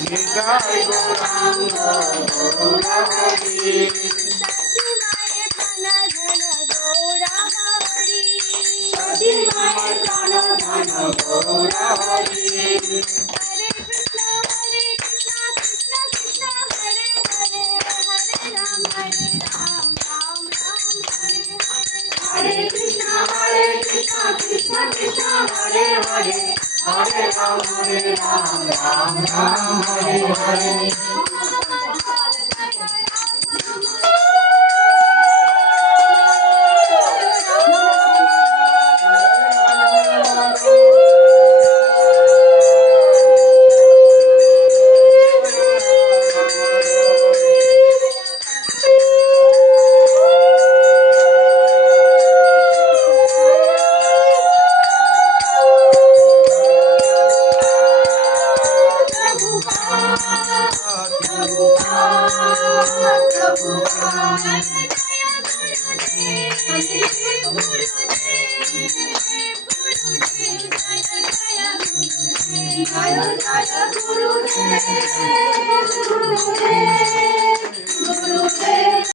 নিতাই গৌরাঙ্গ গৌর হরি সতী মায়ের প্রাণ ধন গৌরা হরি সতী মায়ের প্রাণ ধন গৌর হরি হরে কৃষ্ণ কৃষ্ণ কৃষ্ণ হরে হরে হরে রাম রাম রাম হরে হরে হরে কৃষ্ণ কৃষ্ণ কৃষ্ণ হরে হরে হরে রাম রাম রাম হরে হরে Gurudev